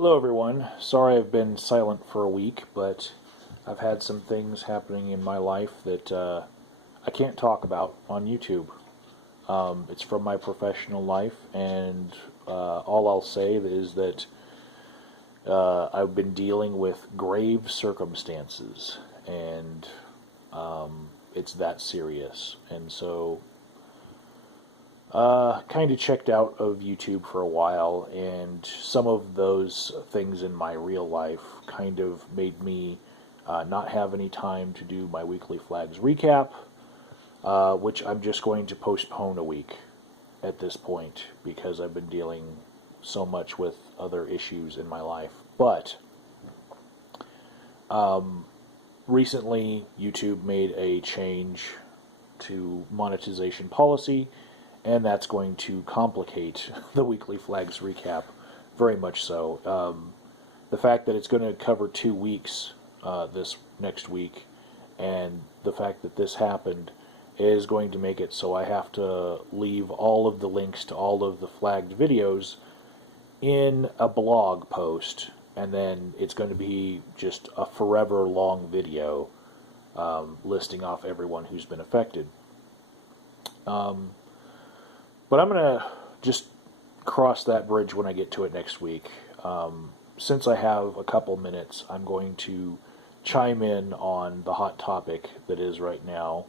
Hello, everyone. Sorry I've been silent for a week, but I've had some things happening in my life that I can't talk about on YouTube. It's from my professional life, and all I'll say is that I've been dealing with grave circumstances, and it's that serious. And so kind of checked out of YouTube for a while, and some of those things in my real life kind of made me not have any time to do my weekly flags recap, which I'm just going to postpone a week at this point because I've been dealing so much with other issues in my life. But recently, YouTube made a change to monetization policy, and that's going to complicate the weekly flags recap very much so. The fact that it's going to cover 2 weeks this next week, and the fact that this happened is going to make it so I have to leave all of the links to all of the flagged videos in a blog post, and then it's going to be just a forever long video listing off everyone who's been affected. But I'm going to just cross that bridge when I get to it next week. Since I have a couple minutes, I'm going to chime in on the hot topic that is right now.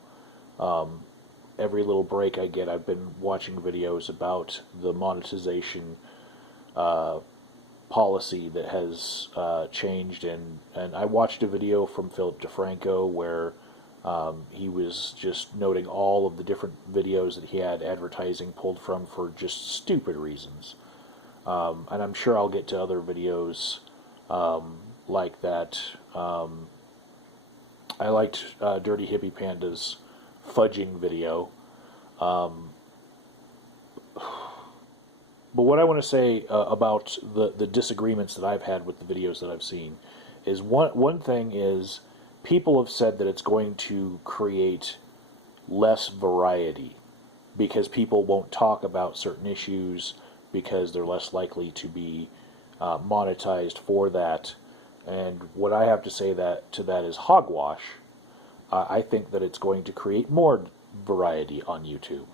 Every little break I get, I've been watching videos about the monetization policy that has changed, and I watched a video from Philip DeFranco where he was just noting all of the different videos that he had advertising pulled from for just stupid reasons. And I'm sure I'll get to other videos like that. I liked Dirty Hippie Panda's fudging video. But what I want to say about the disagreements that I've had with the videos that I've seen is one thing is people have said that it's going to create less variety because people won't talk about certain issues because they're less likely to be monetized for that. And what I have to say to that is hogwash. I think that it's going to create more variety on YouTube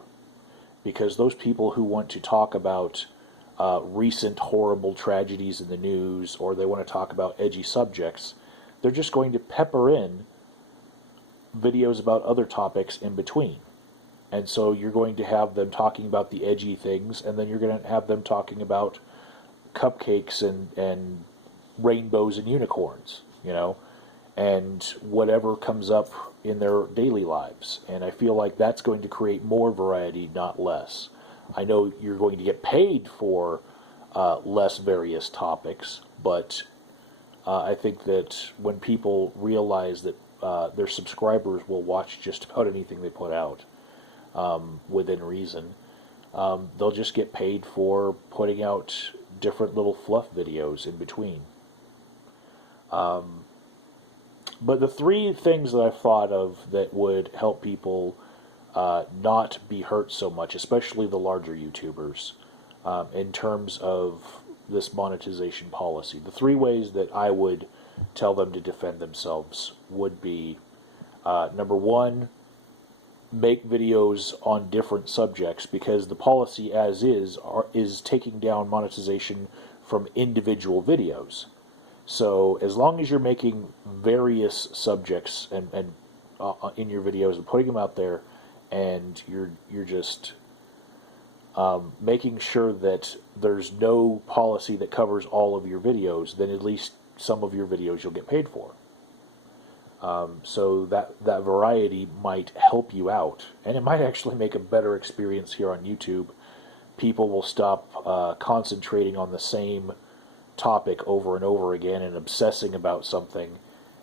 because those people who want to talk about recent horrible tragedies in the news, or they want to talk about edgy subjects, they're just going to pepper in videos about other topics in between. And so you're going to have them talking about the edgy things, and then you're going to have them talking about cupcakes and rainbows and unicorns, and whatever comes up in their daily lives. And I feel like that's going to create more variety, not less. I know you're going to get paid for less various topics, but I think that when people realize that their subscribers will watch just about anything they put out within reason, they'll just get paid for putting out different little fluff videos in between. But the three things that I've thought of that would help people not be hurt so much, especially the larger YouTubers, in terms of this monetization policy. The three ways that I would tell them to defend themselves would be, number one, make videos on different subjects, because the policy as is taking down monetization from individual videos. So as long as you're making various subjects and in your videos and putting them out there, and you're just making sure that there's no policy that covers all of your videos, then at least some of your videos you'll get paid for. So that variety might help you out, and it might actually make a better experience here on YouTube. People will stop concentrating on the same topic over and over again and obsessing about something,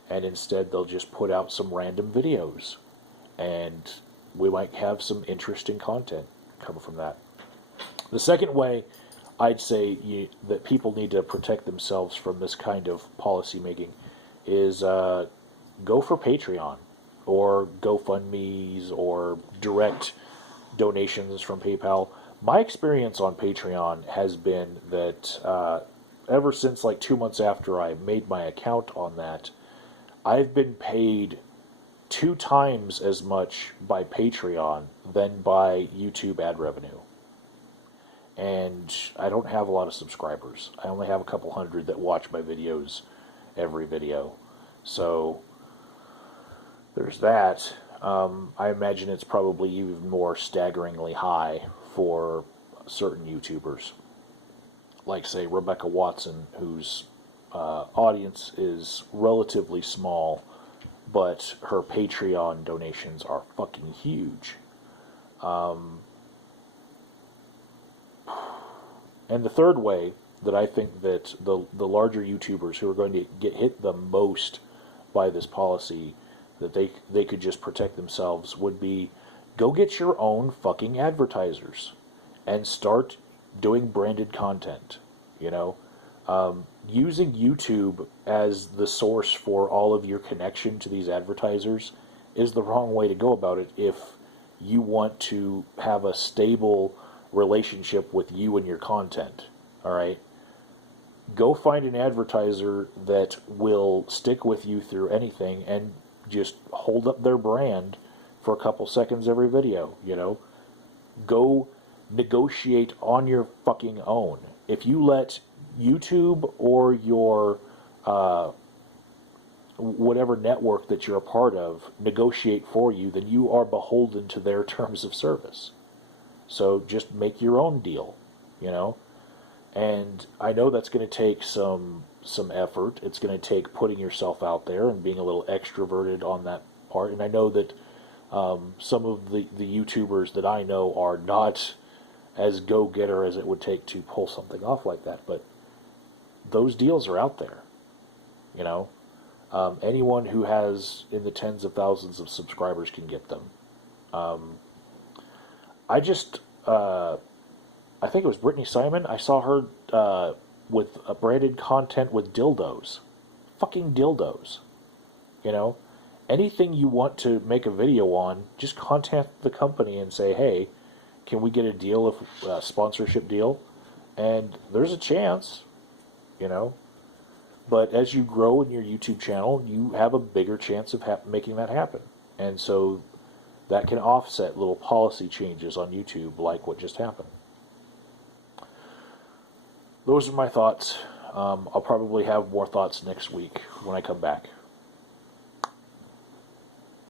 and instead they'll just put out some random videos, and we might have some interesting content come from that. The second way I'd say that people need to protect themselves from this kind of policy making is go for Patreon or GoFundMe's or direct donations from PayPal. My experience on Patreon has been that ever since like 2 months after I made my account on that, I've been paid 2 times as much by Patreon than by YouTube ad revenue. And I don't have a lot of subscribers. I only have a couple hundred that watch my videos every video. So there's that. I imagine it's probably even more staggeringly high for certain YouTubers. Like, say, Rebecca Watson, whose audience is relatively small, but her Patreon donations are fucking huge. And the third way that I think that the larger YouTubers who are going to get hit the most by this policy, that they could just protect themselves, would be go get your own fucking advertisers and start doing branded content. You know, using YouTube as the source for all of your connection to these advertisers is the wrong way to go about it if you want to have a stable relationship with you and your content. All right, go find an advertiser that will stick with you through anything and just hold up their brand for a couple seconds every video. You know, go negotiate on your fucking own. If you let YouTube or your whatever network that you're a part of negotiate for you, then you are beholden to their terms of service. So just make your own deal, you know. And I know that's going to take some effort. It's going to take putting yourself out there and being a little extroverted on that part. And I know that some of the YouTubers that I know are not as go-getter as it would take to pull something off like that. But those deals are out there, you know. Anyone who has in the tens of thousands of subscribers can get them. I just, I think it was Brittany Simon. I saw her with a branded content with dildos. Fucking dildos. You know? Anything you want to make a video on, just contact the company and say, hey, can we get a deal, a sponsorship deal? And there's a chance, you know? But as you grow in your YouTube channel, you have a bigger chance of making that happen. And so that can offset little policy changes on YouTube like what just happened. Those are my thoughts. I'll probably have more thoughts next week when I come back.